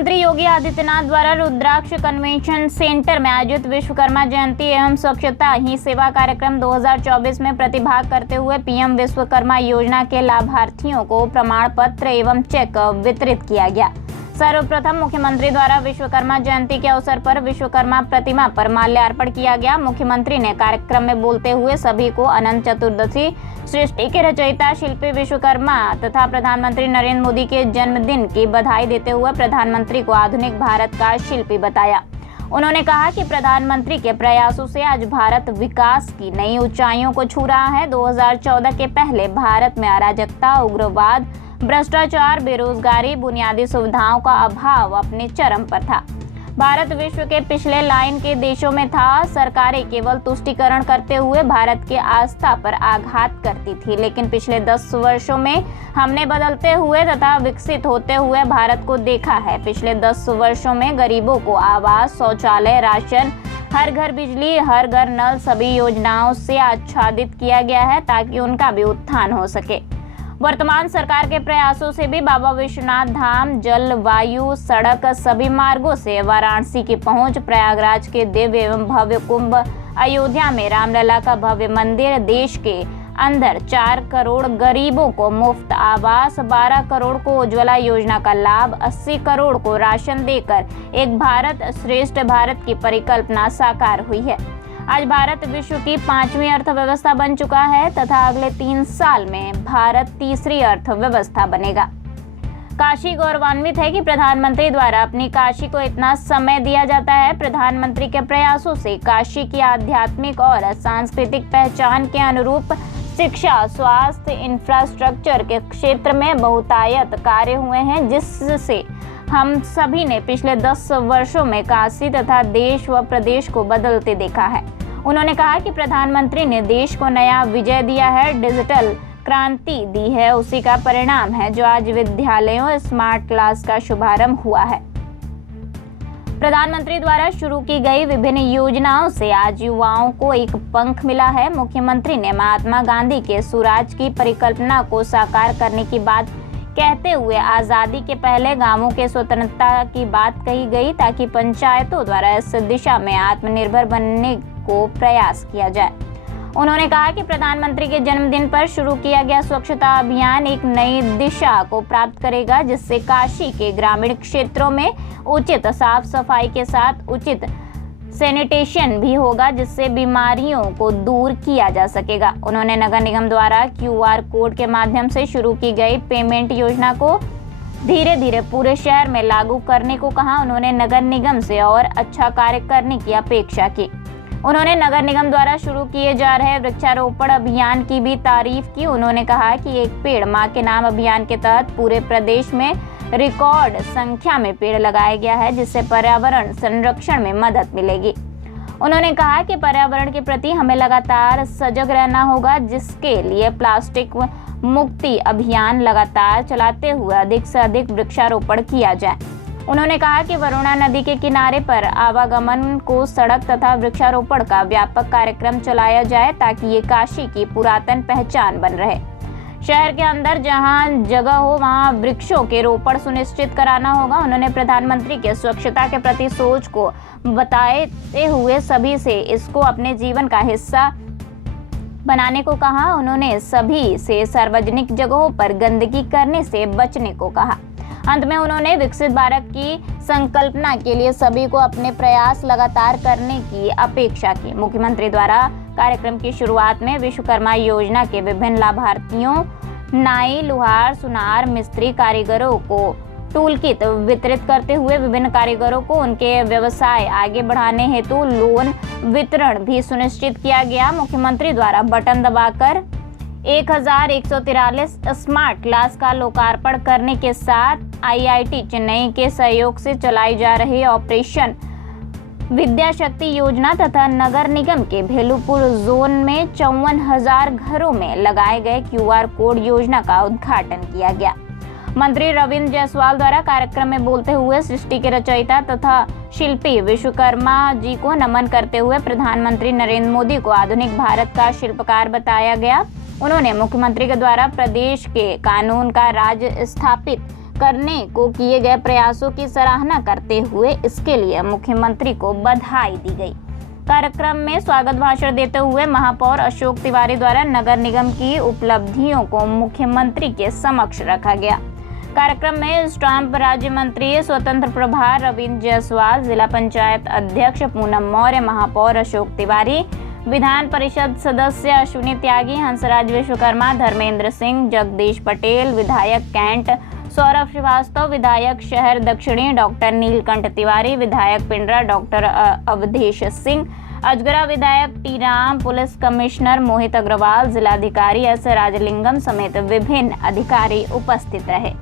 मुख्यमंत्री योगी आदित्यनाथ द्वारा रुद्राक्ष convention centre में आयोजित विश्वकर्मा जयंती एवं स्वच्छता ही सेवा कार्यक्रम 2024 में प्रतिभाग करते हुए पीएम विश्वकर्मा योजना के लाभार्थियों को प्रमाण पत्र एवं चेक वितरित किया गया। सर्वप्रथम मुख्यमंत्री द्वारा विश्वकर्मा जयंती के अवसर पर विश्वकर्मा प्रतिमा पर माल्यार्पण किया गया। मुख्यमंत्री ने कार्यक्रम में बोलते हुए सभी को अनंत चतुर्दशी सृष्टि के रचयिता शिल्पी विश्वकर्मा तथा प्रधानमंत्री नरेंद्र मोदी के जन्मदिन की बधाई देते हुए प्रधानमंत्री को आधुनिक भारत का शिल्पी बताया। उन्होंने कहा कि प्रधानमंत्री के प्रयासों से आज भारत विकास की नई ऊंचाइयों को छू रहा है। 2014 के पहले भारत में अराजकता, उग्रवाद, भ्रष्टाचार, बेरोजगारी, बुनियादी सुविधाओं का अभाव अपने चरम पर था। भारत विश्व के पिछले लाइन के देशों में था। सरकारें केवल तुष्टीकरण करते हुए भारत की आस्था पर आघात करती थी, लेकिन पिछले 10 वर्षों में हमने बदलते हुए तथा विकसित होते हुए भारत को देखा है। पिछले 10 वर्षों में गरीबों को आवास, शौचालय, राशन, हर घर बिजली, हर घर नल सभी योजनाओं से आच्छादित किया गया है ताकि उनका भी उत्थान हो सके। वर्तमान सरकार के प्रयासों से भी बाबा विश्वनाथ धाम, जल, वायु, सड़क सभी मार्गों से वाराणसी की पहुंच, प्रयागराज के दिव्य एवं भव्य कुंभ, अयोध्या में रामलला का भव्य मंदिर, देश के अंदर 4 करोड़ गरीबों को मुफ्त आवास, 12 करोड़ को उज्ज्वला योजना का लाभ, 80 करोड़ को राशन देकर एक भारत श्रेष्ठ भारत की परिकल्पना साकार हुई है। आज भारत विश्व की 5वीं अर्थव्यवस्था बन चुका है तथा अगले 3 साल में भारत तीसरी अर्थव्यवस्था बनेगा। काशी गौरवान्वित है कि प्रधानमंत्री द्वारा अपनी काशी को इतना समय दिया जाता है। प्रधानमंत्री के प्रयासों से काशी की आध्यात्मिक और सांस्कृतिक पहचान के अनुरूप शिक्षा, स्वास्थ्य, इंफ्रास्ट्रक्चर के क्षेत्र में बहुतायत कार्य हुए हैं, जिससे हम सभी ने पिछले 10 वर्षों में काशी तथा देश व प्रदेश को बदलते देखा है। उन्होंने कहा कि प्रधानमंत्री ने देश को नया विजय दिया है, डिजिटल क्रांति दी है, उसी का परिणाम है जो आज विद्यालयों स्मार्ट क्लास का शुभारंभ हुआ है। प्रधानमंत्री द्वारा शुरू की गई विभिन्न योजनाओं से आज युवाओं को एक पंख मिला है। मुख्यमंत्री ने महात्मा गांधी के स्वराज की परिकल्पना को साकार करने की बात कहते हुए आज़ादी के पहले गांवों के स्वतंत्रता की बात कही गई ताकि पंचायतों द्वारा इस दिशा में आत्मनिर्भर बनने को प्रयास किया जाए। उन्होंने कहा कि प्रधानमंत्री के जन्मदिन पर शुरू किया गया स्वच्छता अभियान एक नई दिशा को प्राप्त करेगा, जिससे काशी के ग्रामीण क्षेत्रों में उचित साफ सफाई के साथ उचित सैनिटेशन भी होगा, जिससे बीमारियों को दूर किया जा सकेगा। उन्होंने नगर निगम द्वारा QR कोड के माध्यम से शुरू की गई पेमेंट योजना को धीरे धीरे पूरे शहर में लागू करने को कहा। उन्होंने नगर निगम से और अच्छा कार्य करने की अपेक्षा की। उन्होंने नगर निगम द्वारा शुरू किए जा रहे वृक्षारोपण अभियान की भी तारीफ की। उन्होंने कहा कि एक पेड़ मां के नाम अभियान के तहत पूरे प्रदेश में रिकॉर्ड संख्या में पेड़ लगाया गया है, जिससे पर्यावरण संरक्षण में मदद मिलेगी। उन्होंने कहा कि पर्यावरण के प्रति हमें लगातार सजग रहना होगा, जिसके लिए प्लास्टिक मुक्ति अभियान लगातार चलाते हुए अधिक से अधिक वृक्षारोपण किया जाए। उन्होंने कहा कि वरुणा नदी के किनारे पर आवागमन को सड़क तथा वृक्षारोपण का व्यापक कार्यक्रम चलाया जाए ताकि ये काशी की पुरातन पहचान बन रहे। शहर के अंदर जहां जगह हो वहां वृक्षों के रोपण सुनिश्चित कराना होगा। उन्होंने प्रधानमंत्री के स्वच्छता के प्रति सोच को बताते हुए सभी से इसको अपने जीवन का हिस्सा बनाने को कहा। उन्होंने सभी से सार्वजनिक जगहों पर गंदगी करने से बचने को कहा। अंत में उन्होंने विकसित भारत की संकल्पना के लिए सभी को अपने प्रयास लगातार करने की अपेक्षा की। मुख्यमंत्री द्वारा कार्यक्रम की शुरुआत में विश्वकर्मा योजना के विभिन्न लाभार्थियों, नाई, लुहार, सुनार, मिस्त्री, कारीगरों को टूल किट वितरित करते हुए विभिन्न कारीगरों को उनके व्यवसाय आगे बढ़ाने हेतु लोन वितरण भी सुनिश्चित किया गया। मुख्यमंत्री द्वारा बटन दबाकर 1143 स्मार्ट क्लास का लोकार्पण करने के साथ IIT चेन्नई के सहयोग से चलाई जा रही ऑपरेशन विद्या शक्ति योजना तथा नगर निगम के भेलुपुर जोन में 54,000 घरों में लगाए गए QR कोड योजना का उद्घाटन किया गया। मंत्री रविंद्र जायसवाल द्वारा कार्यक्रम में बोलते हुए सृष्टि के रचयिता तथा शिल्पी विश्वकर्मा जी को नमन करते हुए प्रधानमंत्री नरेंद्र मोदी को आधुनिक भारत का शिल्पकार बताया गया। उन्होंने मुख्यमंत्री के द्वारा प्रदेश के कानून का राज स्थापित करने को किए गए प्रयासों की सराहना करते हुए इसके लिए मुख्यमंत्री को बधाई दी गई। कार्यक्रम में स्वागत भाषण देते हुए महापौर अशोक तिवारी द्वारा नगर निगम की उपलब्धियों को मुख्यमंत्री के समक्ष रखा गया। कार्यक्रम में स्टाम्प राज्य मंत्री स्वतंत्र प्रभार रविंद्र जायसवाल, जिला पंचायत अध्यक्ष पूनम मौर्य, महापौर अशोक तिवारी, विधान परिषद सदस्य अश्विनी त्यागी, हंसराज विश्वकर्मा, धर्मेंद्र सिंह, जगदीश पटेल, विधायक कैंट सौरभ श्रीवास्तव, विधायक शहर दक्षिणी डॉक्टर नीलकंठ तिवारी, विधायक पिंडरा डॉक्टर अवधेश सिंह, अजगरा विधायक T Ram, police commissioner Mohit Agarwal, जिलाधिकारी एस राजलिंगम समेत विभिन्न अधिकारी उपस्थित रहे।